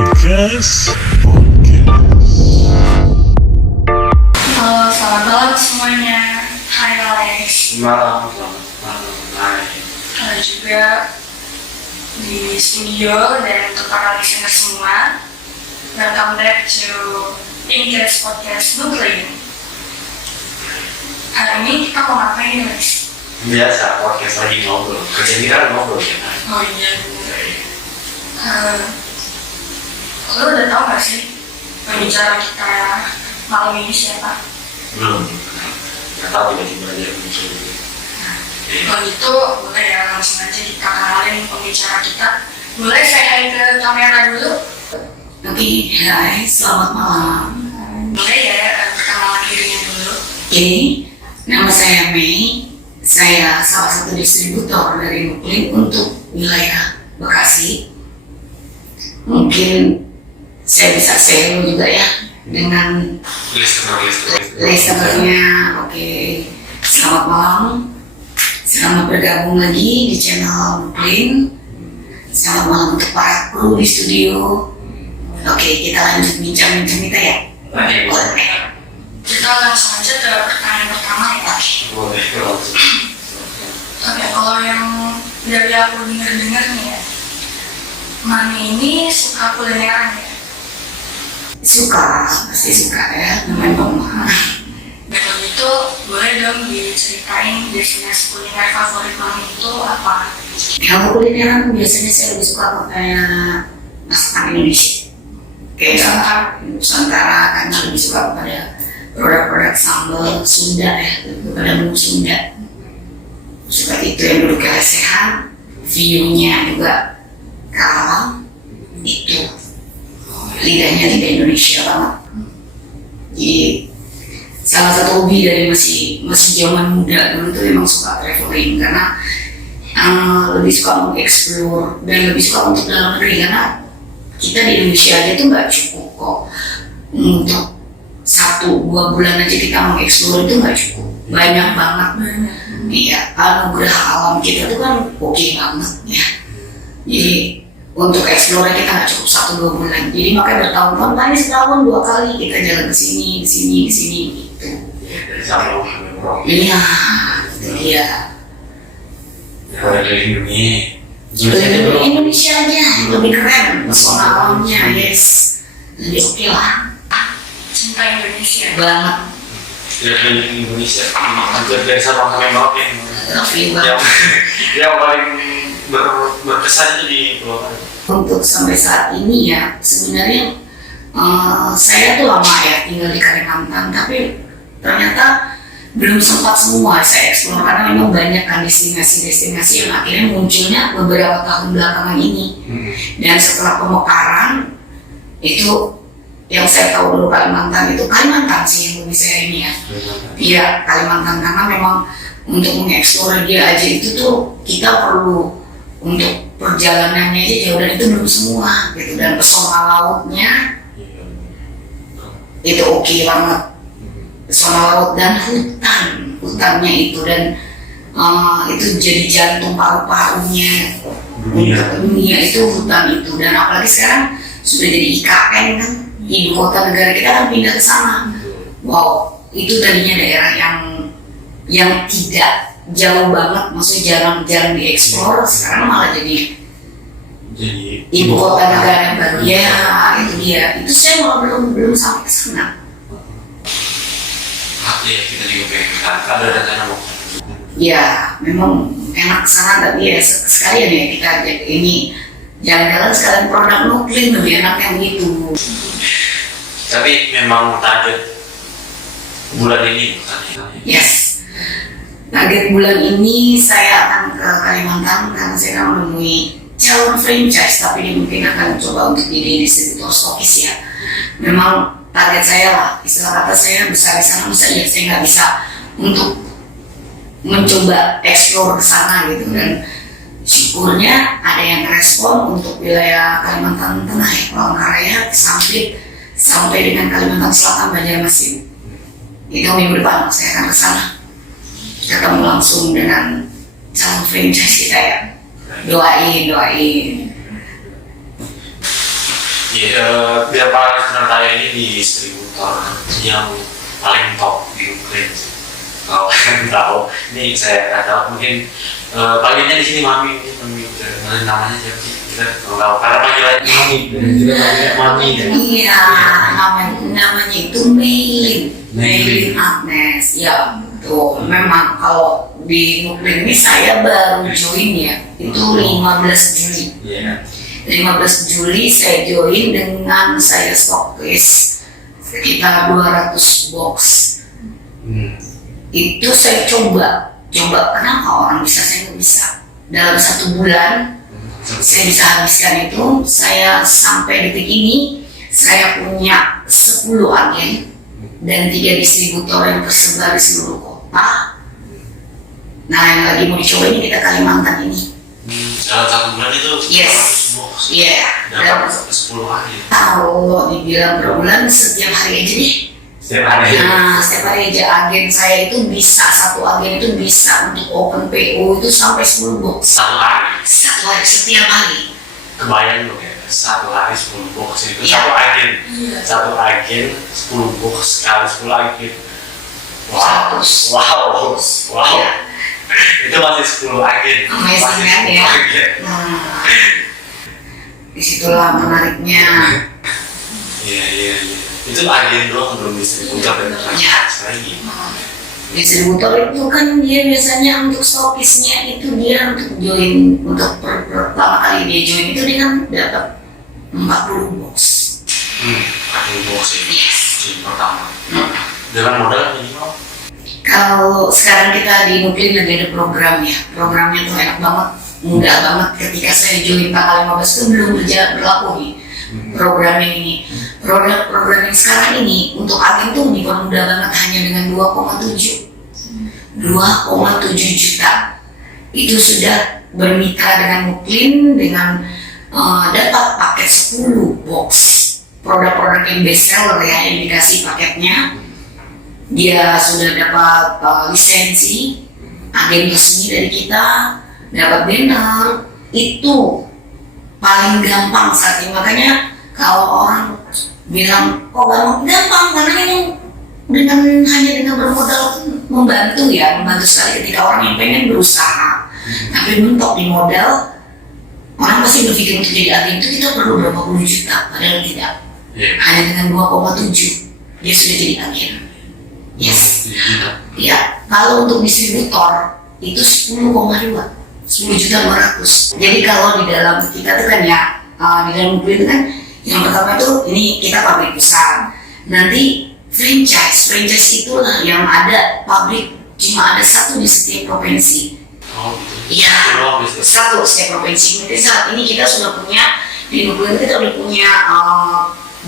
Gas Podcast. Halo, selamat malam semuanya. Hai Alex. Malam, selamat malam. Hai. Halo juga di studio dan untuk para listener semua. Welcome back to Gas Podcast Brooklyn. Hari ini kita mau ngapain, Alex? Biasa, podcast lagi ngobrol. Kerja kita kan ngobrol ya kan? Oh iya, bener. Lo udah tau gak sih pembicara kita malam ini siapa? Belum. Gak tau tiba-tiba aja muncul. Kalau gitu, boleh ya langsung aja kita kenalin pembicara kita. Boleh saya hai ke kamera dulu? Oke, hai, selamat malam. Boleh ya perkenalan dirinya dulu? Oke, nama saya Mei. Saya salah satu distributor dari Brooklyn untuk wilayah Bekasi. Mungkin saya bisa share juga ya dengan listenernya. Oke, selamat malam. Selamat bergabung lagi di channel Brooklyn. Selamat malam untuk para kru di studio. Oke, kita lanjut bincang-bincang kita ya. Boleh. Kita langsung aja ke pertanyaan pertama ya. Boleh, langsung. Oke, kalau yang dari aku dengar nih ya, Mami ini suka kulineran ya? Suka, pasti suka ya, namanya mama. Dan kalau itu boleh dong diceritain destinasi kuliner favorit Mami itu apa? Kalau kulineran biasanya saya lebih suka pakai masakan Indonesia. Kayak Nusantara karena lebih suka pada produk-produk sambal Sunda ya, lebih pada menu Sunda. Seperti itu yang duduk sehat, view-nya juga kalah, itu lidahnya lidah Indonesia banget. Jadi salah satu hobi dari masih zaman muda dulu itu memang suka traveling karena lebih suka mengeksplor dan lebih suka untuk dalam negeri karena kita di Indonesia aja tuh nggak cukup kok untuk 1-2 bulan aja kita mengeksplor itu nggak cukup, banyak banget. Iya, anugerah alam kita tuh kan oke banget ya. Jadi untuk eksplorasi kita nggak cukup 1-2 bulan. Jadi makanya bertahun-tahun, paling setahun 2 kali kita jalan ke sini gitu. Dari Sabang sampai Merauke. Iya, itu dia. Ada dari Indonesia. Indonesia aja lebih keren, pesona alamnya, yes, lebih oke lah. Cinta Indonesia. Banget. Dari Indonesia. Hampir dari Sabang sampai Merauke. Lebih banget. Yang paling berkesan itu di Pulau Bali. Untuk sampai saat ini ya sebenarnya saya tuh lama ya tinggal di Kalimantan, tapi ternyata belum sempat semua saya eksplor karena memang banyak kan destinasi-destinasi yang akhirnya munculnya beberapa tahun belakangan ini. Dan setelah pemekaran itu yang saya tahu dulu Kalimantan sih yang lebih saya ini ya. Iya, Kalimantan karena memang untuk mengeksplor dia aja itu tuh kita perlu untuk perjalanannya aja jauh dan itu belum semua gitu, dan pesona lautnya itu oke banget, pesona laut dan hutannya itu dan itu jadi jantung paru-parunya dunia itu hutan itu. Dan apalagi sekarang sudah jadi IKN kan, ibu kota negara kita kan pindah ke sana. Wow, itu tadinya daerah yang tidak jauh banget, maksudnya jarang dieksplor, sekarang malah jadi ibu kota negara baru ya. Itu dia, itu saya malah belum sampai ke sana. Iya, kita juga pengen ada rencana mau. Ya memang enak sana, tapi ya sekalian ya kita ini jalan-jalan sekalian produk nuklir, lebih enak yang gitu. Tapi memang target bulan ini bukan? Yes. Target bulan ini saya akan ke Kalimantan karena saya akan menemui calon franchise, tapi dia mungkin akan coba untuk jadi distributor stokis ya. Memang target saya lah, istilah kata saya besar di sana, misalnya saya nggak bisa untuk mencoba explore ke sana gitu. Dan syukurnya ada yang respon untuk wilayah Kalimantan Tengah ya, Palangkaraya, Sampit sampai dengan Kalimantan Selatan, Banjarmasin. Itu minggu depan saya akan ke sana, ketemu langsung dengan calon franchise kita ya. Doain. Ya, biar para listener saya ini di distributor yang paling top di Ukraine. Kalau kalian tahu, ini saya nggak tahu, mungkin panggilnya di sini mami, namanya siapa sih? Kita nggak tahu karena panggilannya mami, kita panggilnya mami. Iya, namanya itu Maylin Agnes. Ya, tuh memang kalau di Nuklir ini saya baru join ya, itu 15 Juli. Iya. 15 Juli saya join dengan saya stokis sekitar 200 box. Itu saya coba kenapa orang bisa, saya nggak bisa. Dalam 1 bulan saya bisa habiskan itu. Saya sampai detik ini saya punya 10 agen dan 3 distributor yang tersebar di seluruh kota. Nah, yang lagi mau dicoba ini kita Kalimantan ini. Dalam 1 bulan itu Yes. 200 box. Iya. Dapat sampai 10 hari. Kalau dibilang per bulan setiap hari aja deh. Setiap hari. Nah, setiap hari aja agen saya itu bisa, satu agen itu bisa untuk open PO itu sampai 10 box. 1 hari. Satu hari, setiap hari. Kebayang dong ya, 1 hari 10 box itu Iya. satu agen. Iya. 1 agen 10 box kali 10 agen. Wow. 100. Wow. Wow. Iya. Itu masih 10 agen. Amazing Masih kan 10 ya? agen. Nah, disitulah menariknya. Iya. Itu agen doang, belum distributor dan Iya. lagi. Distributor itu kan dia biasanya untuk stokisnya itu dia untuk join, untuk pertama kali dia join itu dia kan dapat 40 box. 40 box ini. Yes. Yang pertama. Dengan modal minimal. Kalau sekarang kita di Nuklir lagi ada programnya tuh enak banget, mudah banget. Ketika saya join tanggal 15 itu belum berlaku nih program ini. Program yang sekarang ini untuk agen tuh dipermudah banget hanya dengan 2,7 juta. Itu sudah bermitra dengan Nuklir dengan dapat paket 10 box produk-produk yang best seller ya, yang dikasih paketnya. Dia sudah dapat lisensi agen resmi dari kita, dapat banner. Itu paling gampang saat ini. Makanya kalau orang bilang kok gampang karena ini hanya dengan bermodal membantu sekali ketika orang yang pengen berusaha tapi mentok di modal. Orang pasti berpikir untuk jadi agen itu kita perlu berapa puluh juta, padahal tidak. Hanya dengan 2,7 dia sudah jadi agen. Yes. Ya, kalau untuk distributor itu 10,2, 10.200.000. Jadi kalau di dalam kita itu kan ya, di dalam Nuklir itu kan yang pertama itu ini kita pabrik besar. Nanti franchise itulah yang ada pabrik cuma ada 1 di setiap provinsi. Oh gitu. Iya, Itu 1 setiap provinsi. Jadi saat ini kita sudah punya di Nuklir kita udah punya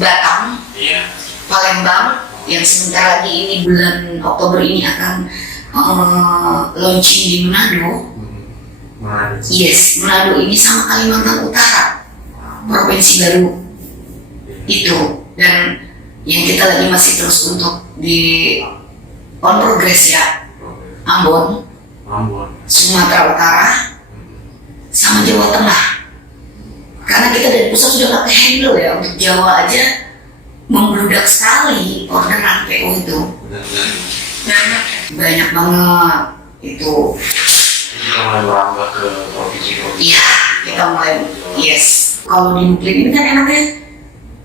Batam, Iya. Palembang, yang sebentar lagi ini bulan Oktober ini akan launching di Manado. Yes, Manado ini sama Kalimantan Utara, provinsi baru itu. Dan yang kita lagi masih terus untuk di on progress ya, Ambon, Sumatera Utara, sama Jawa Tengah. Karena kita dari pusat sudah nggak handle ya, untuk Jawa aja membludak sekali orderan PO itu. Banyak banget itu. Kita mulai merambah ke provinsi-provinsi. Iya, kita mulai. Yes. Kalau di Nuklir ini kan enaknya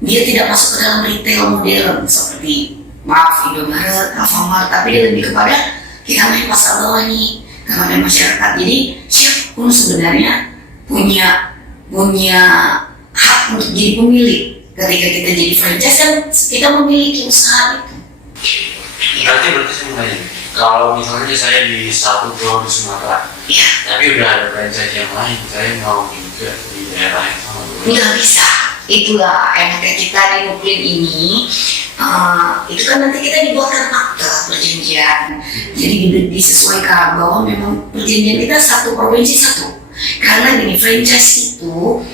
dia tidak masuk ke dalam retail modern seperti Indomaret, Alfamart, tapi dia lebih kepada kita main pasar bawah nih kepada masyarakat. Jadi siapapun sebenarnya punya hak untuk jadi pemilik. Ketika kita jadi franchise kan kita memiliki usaha itu. Berarti saya mau nanya, kalau misalnya saya di satu pulau di Sumatera, Iya. tapi udah ada franchise yang lain, saya mau juga di daerah yang sama. Nggak bisa. Itulah enaknya kita di Nuklir ini. Itu kan nanti kita dibuatkan akte perjanjian. Jadi disesuaikan bahwa memang perjanjian kita 1 provinsi 1. Karena gini, franchise itu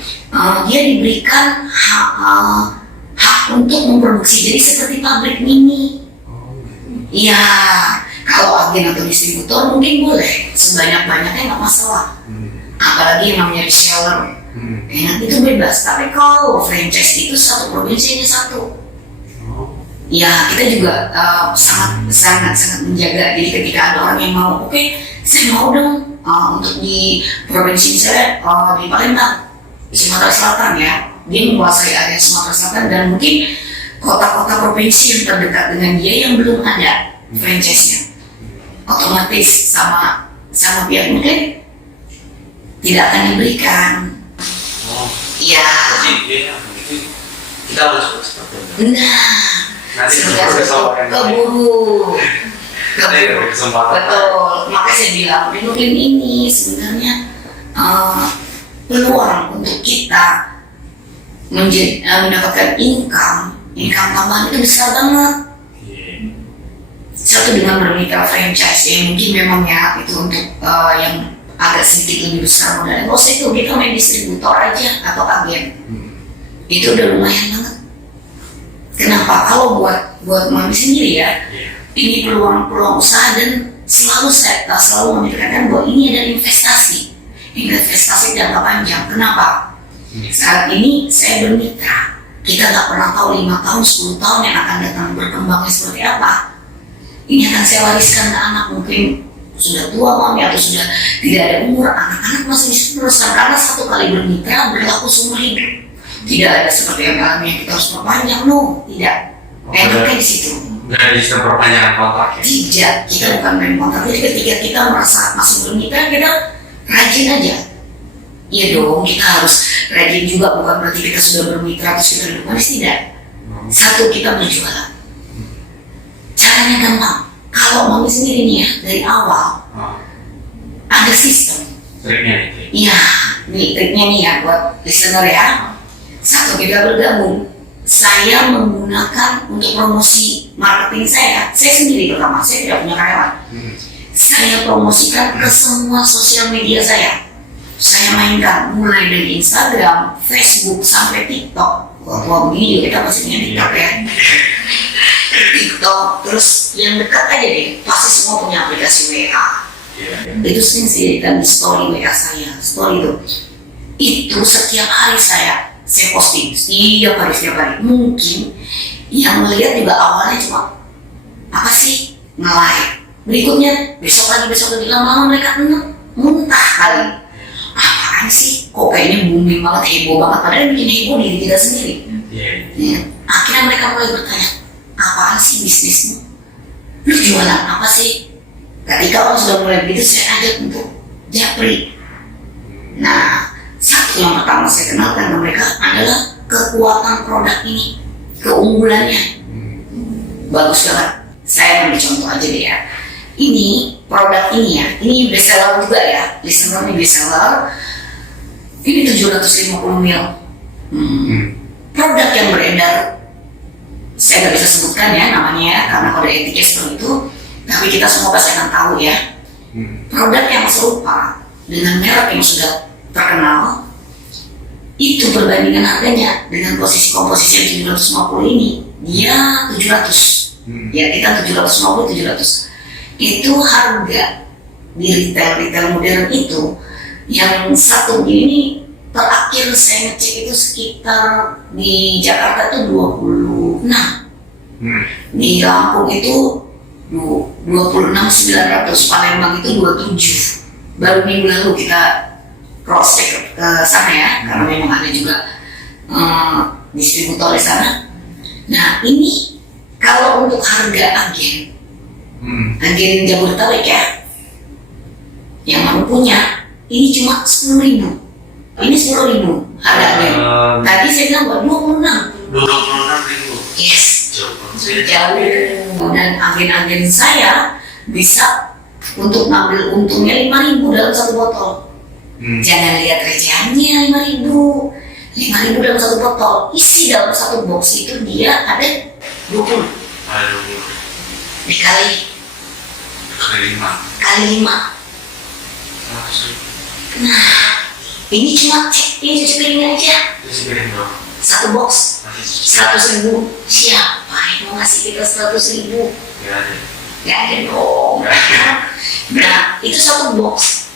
dia diberikan hak untuk memproduksi, jadi seperti pabrik mini. Iya, kalau agen atau distributor mungkin boleh sebanyak-banyaknya nggak masalah. Apalagi yang namanya reseller, Itu bebas. Tapi kalau franchise itu satu provinsinya satu. Ya kita juga sangat menjaga. Jadi ketika ada orang yang mau, oke, saya mau dong untuk di provinsi saya di Palembang, di Sumatera Selatan ya, dia menguasai area Sumatera Selatan dan mungkin kota-kota provinsi yang terdekat dengan dia yang belum ada franchise-nya, otomatis sama pihak mungkin tidak akan diberikan. Ya. Jadi kita harus seperti itu. Nanti Sudah keburu. Betul. Makanya saya bilang Renuklim ini sebenarnya peluang untuk kita mendapatkan income tambahan itu besar banget. Satu dengan bermitra franchise yang mungkin memang ya itu untuk yang agak sedikit lebih besar modalnya. Kalau itu kita main distributor aja atau agen, itu udah lumayan banget. Kenapa? Kalau buat mami sendiri ya, ini peluang usaha dan selalu saya memikirkan bahwa ini adalah investasi jangka panjang. Kenapa? Saat ini saya bermitra, kita nggak pernah tahu 5 tahun, 10 tahun yang akan datang berkembangnya seperti apa. Ini akan saya wariskan ke anak, mungkin sudah tua mami atau sudah tidak ada umur, anak-anak masih bisa meneruskan karena satu kali bermitra berlaku seumur hidup. Tidak ada seperti yang kita harus perpanjang, tidak. Enaknya di situ. Nggak ada sistem perpanjangan kontrak ya? Tidak, kita bukan main kontrak. Jadi ketika kita merasa masih bermitra, kita rajin aja. Iya dong, kita harus rajin juga, bukan berarti kita sudah bermitra terus kita hidup manis, tidak. Satu, kita berjualan. Caranya gampang. Kalau mami sendiri nih ya, dari awal ada sistem. Triknya itu. Iya, nih triknya nih ya buat listener ya. Satu, kita bergabung. Saya menggunakan untuk promosi marketing saya sendiri pertama, saya tidak punya karyawan. Saya promosikan ke semua sosial media saya. Saya mainkan mulai dari Instagram, Facebook sampai TikTok. Wah begini juga kita pasti punya TikTok ya. TikTok, terus yang dekat aja deh, pasti semua punya aplikasi WA. Itu sering saya jadikan di story WA saya. Story itu setiap hari saya posting setiap hari. Mungkin yang melihat juga awalnya cuma apa sih, nge-like. Berikutnya besok lagi lama-lama mereka muntah kali. Apaan sih, kok kayaknya booming banget, heboh banget, padahal bikin heboh diri kita sendiri. Akhirnya mereka mulai bertanya, apaan sih bisnismu? Lu jualan apa sih? Ketika orang sudah mulai begitu, saya ajak untuk japri. Nah, satu yang pertama saya kenalkan ke mereka adalah kekuatan produk ini, keunggulannya. Bagus banget. Saya ambil contoh aja deh ya. Ini produk ini ya, ini bestseller juga ya. Listener ini bestseller. Ini 750 ml. Produk yang beredar, saya nggak bisa sebutkan ya namanya ya, karena kode etiknya seperti itu. Tapi kita semua pasti akan tahu ya. Produk yang serupa dengan merek yang sudah terkenal itu berbandingan harganya dengan komposisi yang 750 ini, dia 700. Ya kita 750 itu harga di retail modern itu. Yang satu ini terakhir saya ngecek itu sekitar di Jakarta itu 26, di Lampung itu 26.900, Palembang itu 27. Baru minggu lalu kita cross check ke sana ya, karena memang ada juga distributor di sana. Nah ini kalau untuk harga agen Jabodetabek ya, yang aku punya ini cuma 10.000. Ini 10.000 harga agen. Tadi saya bilang 26.000. Yes, jauh. Dan agen-agen saya bisa untuk ngambil untungnya 5.000 dalam satu botol. Jangan lihat recehannya 5.000 dalam satu botol. Isi dalam satu box itu dia ada 20. Dikali 5. Nah, ini cuma ini cuci piringnya aja. Satu box 100.000. Siapa yang mau ngasih kita 100.000? Gak ada dong. Nah, itu satu box.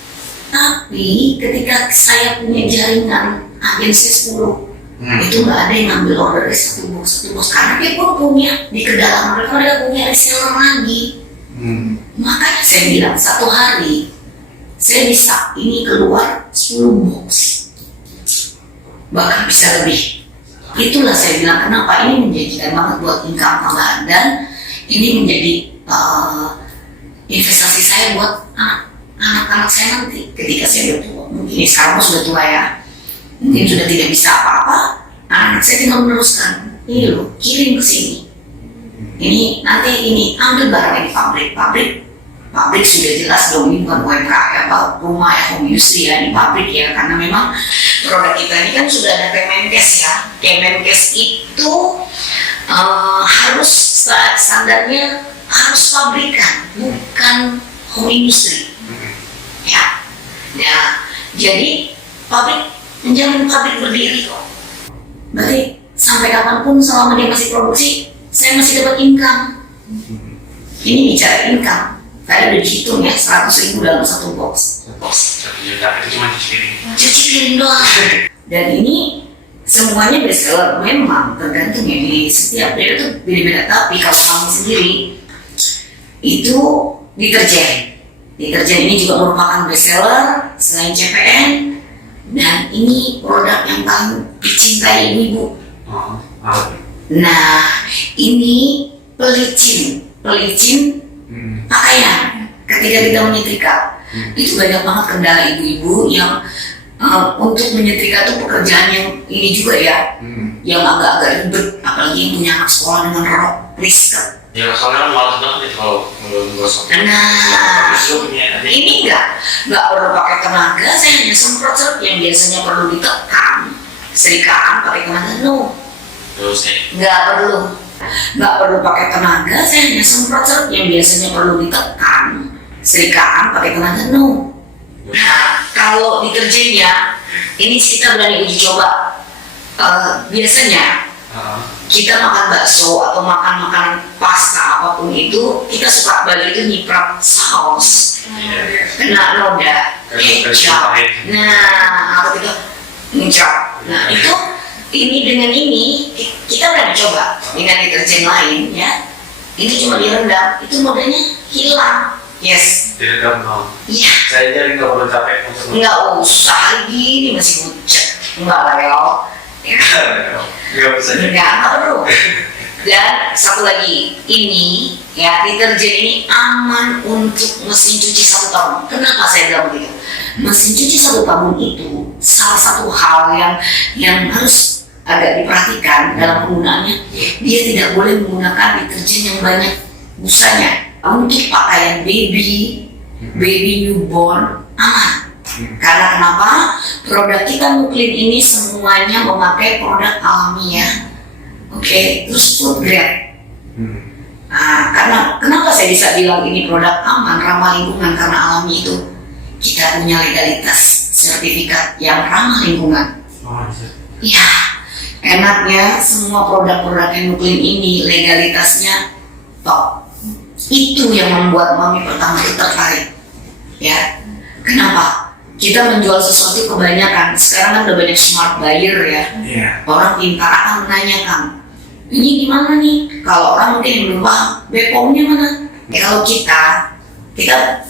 Tapi ketika saya punya jaringan agensi 10. Itu nggak ada yang ngambil order dari satu bos karena dia pun punya di kedalaman mereka punya reseller lagi. Makanya saya bilang satu hari saya bisa ini keluar 10 box, bahkan bisa lebih. Itulah saya bilang kenapa ini menjanjikan banget buat income tambahan, dan ini menjadi investasi saya buat anak-anak saya nanti ketika saya udah tua. Mungkin sekarang sudah tua ya, mungkin sudah tidak bisa apa-apa, anak saya tinggal meneruskan. Ini loh, kirim ke sini. Ini nanti ini ambil barang ini pabrik sudah jelas dong, ini bukan UMKM apa rumah ya, home industry ya, ini pabrik ya, karena memang produk kita ini kan sudah ada Kemenkes ya. Kemenkes itu harus standarnya harus pabrikan, bukan home industry ya. Jadi pabrik menjamin pabrik berdiri kok. Berarti sampai kapanpun selama dia masih produksi, saya masih dapat income. Ini bicara income, saya udah dihitung ya 100.000 dalam satu box. Itu cuma Cuci piring doang. Dan ini semuanya bestseller, memang tergantung ya, di setiap daerah itu beda-beda. Tapi kalau kami sendiri itu deterjen ini juga merupakan bestseller selain CPN, dan ini produk yang paling dicintai ibu-ibu. Nah, ini pelicin pakaian ketika kita menyetrika. Itu banyak banget kendala ibu-ibu yang untuk menyetrika itu pekerjaan yang ini juga ya, yang agak-agak ribet, apalagi yang punya anak sekolah dengan rok risket. Ya soalnya kan malas banget kalau menggosok. Nah, ini nggak perlu pakai tenaga, saya hanya semprot yang biasanya perlu ditekan, serikaan pakai tenaga, no. Nggak perlu pakai tenaga, saya hanya semprot yang biasanya perlu ditekan, serikaan pakai tenaga, no. Nah, kalau deterjennya, ini kita berani uji coba. Biasanya kita makan bakso atau makan makanan pasta apapun itu, kita suka bagi itu nyiprat saus, kena noda, kecap. Nah, atau kita nyiprat. Nah, itu ini dengan ini kita berani coba dengan deterjen lain ya. Ini cuma direndam, itu nodanya hilang. Yes. Direndam dong. Iya. Saya jadi nggak perlu capek untuk. Nggak usah hari gini masih bucet. Nggak lah ya. Nggak bisa. Nggak perlu. Dan satu lagi, ini ya deterjen ini aman untuk mesin cuci 1 tahun. Kenapa saya bilang begitu? Mesin cuci 1 tahun itu salah satu hal yang harus agak diperhatikan dalam penggunaannya. Dia tidak boleh menggunakan deterjen yang banyak busanya. Untuk pakaian baby newborn aman. Karena kenapa? Produk kita Muklim ini semuanya memakai produk alami ya. Oke, terus food grade. Nah, karena kenapa saya bisa bilang ini produk aman, ramah lingkungan, karena alami itu kita punya legalitas sertifikat yang ramah lingkungan. Iya, enaknya semua produk-produk yang Muklim ini legalitasnya top. Itu yang membuat mami pertama itu tertarik. Ya, kenapa? Kita menjual sesuatu kebanyakan. Sekarang kan udah banyak smart buyer ya. Orang pintar akan menanyakan, ini gimana nih? Kalau orang mungkin yang belum paham, BPOM-nya mana? Kalau kita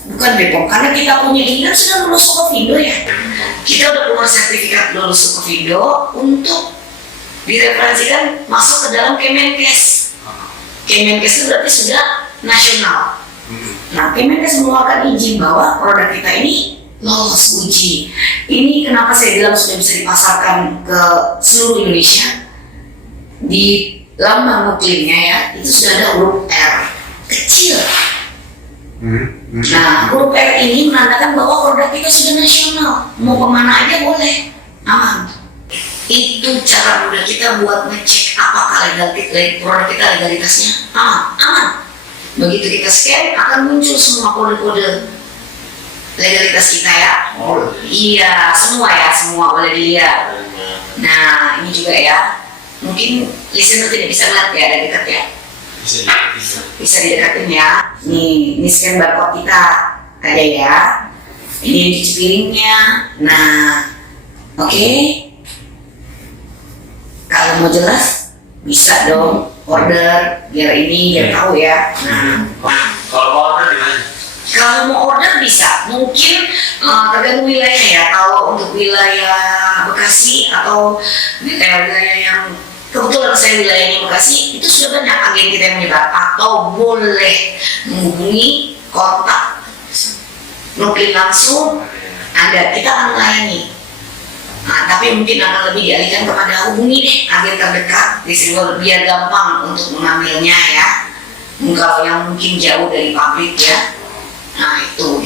bukan BPOM, karena kita punya ini kan sudah lulus Sukovindo ya. Kita udah keluar sertifikat lulus Sukovindo untuk direferensikan masuk ke dalam Kemenkes. Kemenkes itu berarti sudah nasional. Nah, Kemenkes mengeluarkan izin bahwa produk kita ini lolos uji. Ini kenapa saya bilang sudah bisa dipasarkan ke seluruh Indonesia. Di lambang Muklimnya ya, itu sudah ada huruf R kecil. Nah, huruf R ini menandakan bahwa produk kita sudah nasional. Mau kemana aja boleh, aman. Itu cara mudah kita buat ngecek apakah produk kita legalitasnya aman. Begitu kita scan akan muncul semua kode-kode legalitas kita ya. Iya, semua boleh dilihat. Nah, ini juga ya. Mungkin listener tidak bisa lihat ya dari dekat ya. Bisa didekatin ya. Ini scan barcode kita ada ya. Ini cuci piringnya. Nah, oke. Kalau mau jelas bisa dong order biar ini biar tahu ya. Kalau mau order gimana? Kalau mau order bisa, mungkin tergantung wilayahnya ya. Kalau untuk wilayah Bekasi atau wilayah yang kebetulan saya wilayahnya Bekasi, itu sudah banyak agen kita yang menyebar. Atau boleh menghubungi kontak mungkin langsung ada, kita akan melayani. Nah, tapi mungkin akan lebih dialihkan kepada hubungi deh agen terdekat distributor biar gampang untuk mengambilnya ya. Kalau yang mungkin jauh dari pabrik ya. Nah itu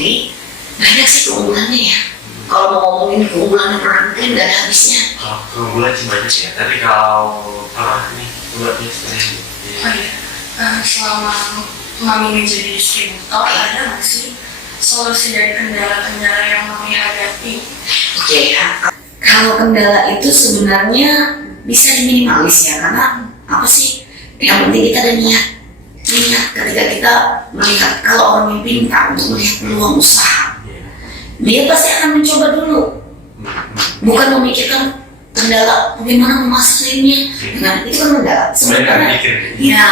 banyak sih keunggulannya ya. Kalau mau ngomongin keunggulan produk mungkin nggak ada habisnya. Kalau keunggulan sih banyak ya. Tapi kalau apa nih buat biasanya? Oh iya, selama Mami menjadi distributor, ada nggak sih solusi dari kendala-kendala yang Mami hadapi? Oke, kalau kendala itu sebenarnya bisa diminimalis ya, karena apa sih? Yang penting kita ada niat ketika kita melihat, kalau orang yang pintar untuk melihat peluang usaha, dia pasti akan mencoba dulu, bukan memikirkan kendala bagaimana memasarkannya. Nah itu kan kendala sebenarnya ya,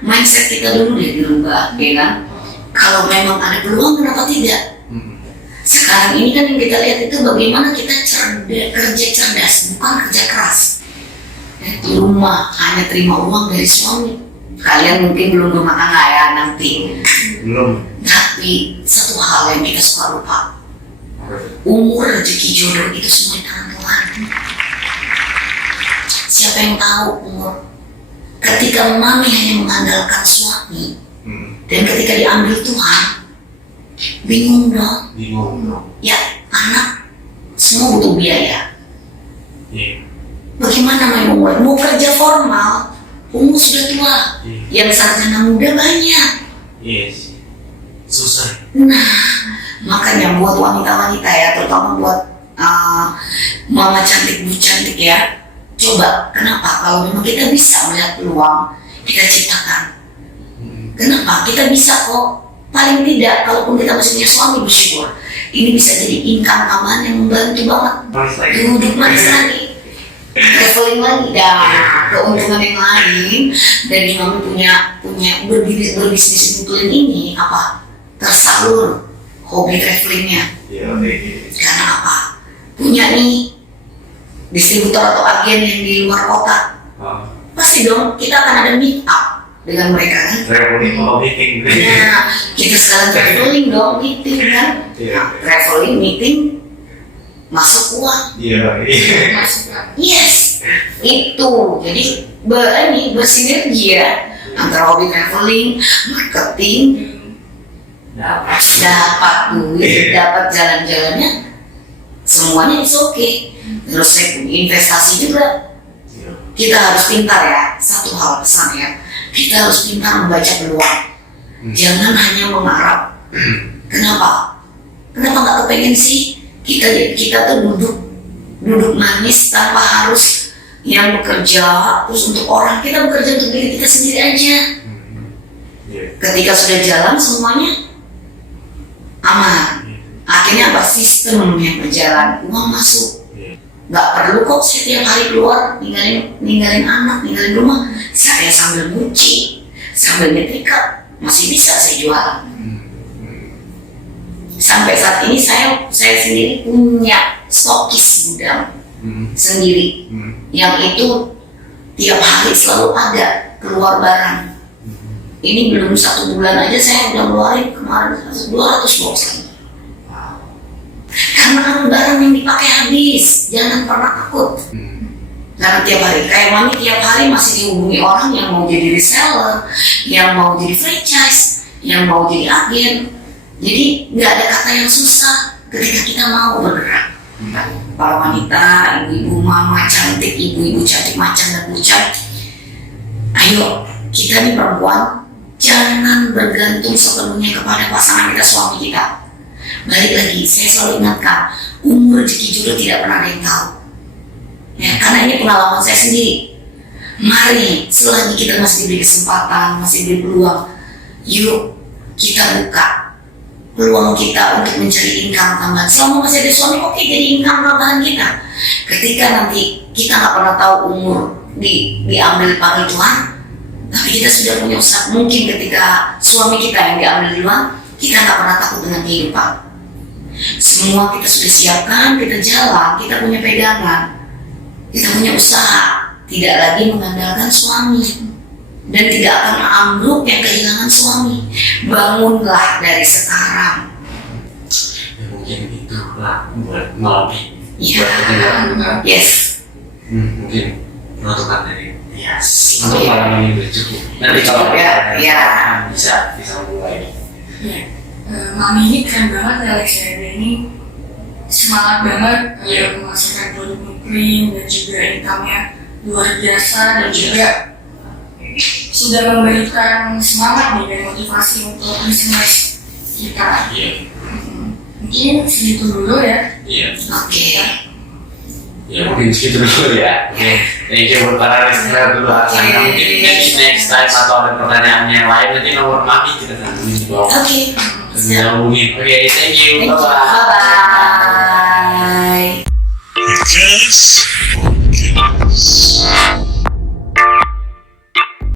mindset kita dulu deh dirubah ya kan. Kalau memang ada peluang kenapa tidak. Sekarang ini kan yang kita lihat itu bagaimana kita kerja cerdas, bukan kerja keras. Di rumah hanya terima uang dari suami. Kalian mungkin belum berumah tangga ya nanti. Belum. Tapi satu hal yang kita suka lupa, umur, rezeki, jodoh itu semua di tangan Tuhan. Siapa yang tahu umur? Ketika Mami hanya mengandalkan suami, dan ketika diambil Tuhan, bingung dong. Ya, anak semua butuh biaya. Bagaimana mau kerja formal, umur sudah tua, yang sarjana muda banyak. Susah. Nah, makanya buat wanita-wanita ya, terutama buat mama cantik, bu cantik ya, coba kenapa kalau memang kita bisa melihat peluang, kita ciptakan. Kenapa? Kita bisa kok. Paling tidak, kalaupun kita masih punya suami, bersyukur. Ini bisa jadi income tambahan yang membantu banget. Duduk manis lagi, traveling lagi, dan keuntungan yang lain dari Mami punya berbisnis nuklir ini apa? Tersalur hobi travelingnya. Karena apa? Punya nih distributor atau agen yang di luar kota. Pasti dong kita akan ada meet up dengan mereka kan. Meeting. Nah, kita sekarang traveling dong, meeting kan. Traveling, meeting, masuk uang. Yes, itu. Jadi bersinergi ya antara hobi traveling, marketing, dapat duit, dapat jalan-jalannya, semuanya is okay. Terus investasi juga. Kita harus pintar ya. Satu hal pesan ya, kita harus pintar membaca peluang. Jangan hanya mengharap. Kenapa nggak kepengen sih kita tuh duduk manis tanpa harus yang bekerja terus untuk orang. Kita bekerja untuk diri kita sendiri aja. Ketika sudah jalan semuanya aman. Akhirnya apa? Sistem yang berjalan, uang masuk. Nggak perlu kok setiap hari keluar ninggalin anak, ninggalin rumah. Saya sambil nyuci, sambil nyetrika, masih bisa saya jualan. Sampai saat ini saya sendiri punya stokis gudang sendiri, yang itu tiap hari selalu ada keluar barang. Ini belum 1 bulan aja saya udah ngeluarin kemarin 200 box lagi. Karena barang yang dipakai habis, jangan pernah takut. Karena tiap hari, kayak Mami tiap hari masih dihubungi orang yang mau jadi reseller, yang mau jadi franchise, yang mau jadi agen. Jadi nggak ada kata yang susah ketika kita mau bergerak. Para wanita, ibu-ibu mama cantik, ibu-ibu cantik macan dan bucat, ayo kita nih perempuan jangan bergantung sepenuhnya kepada pasangan kita, suami kita. Balik lagi, saya selalu ingatkan, umur, rezeki, jodoh tidak pernah ada yang tahu. Ya, karena ini pengalaman saya sendiri. Mari, selagi kita masih diberi kesempatan, masih diberi peluang, yuk kita buka peluang kita untuk mencari income tambahan. Selama masih ada suami, oke, jadi income tambahan kita. Ketika nanti kita nggak pernah tahu umur diambil panggil Tuhan, tapi kita sudah punya usaha. Mungkin ketika suami kita yang diambil duluan, kita nggak pernah takut dengan kehidupan. Semua kita sudah siapkan, kita jalan, kita punya pegangan, kita punya usaha, tidak lagi mengandalkan suami dan tidak akan ambruk yang kehilangan suami. Bangunlah dari sekarang. Ya, mungkin itulah buat melalui Ya, buat pendengar. yes. Mungkin penutupan dari Yes. untuk malam ini udah cukup. Nanti kalau Ya, ya. bisa mulai. Ya, Mami ini keren banget ya Alex ya. Dia ini semangat banget memasukkan produk Nuklim dan juga income-nya luar biasa dan juga sudah memberikan semangat nih dan motivasi untuk bisnis kita. Iya. Mungkin segitu dulu ya. Iya. Oke. Ya mungkin segitu dulu ya. Oke. Thank you buat para listener dulu. Mungkin maybe next time atau ada pertanyaan yang lain nanti nomor Mami kita nanti di bawah. Oke. Kita hubungin. Oke, thank you. Thank you. Bye bye. Bye bye.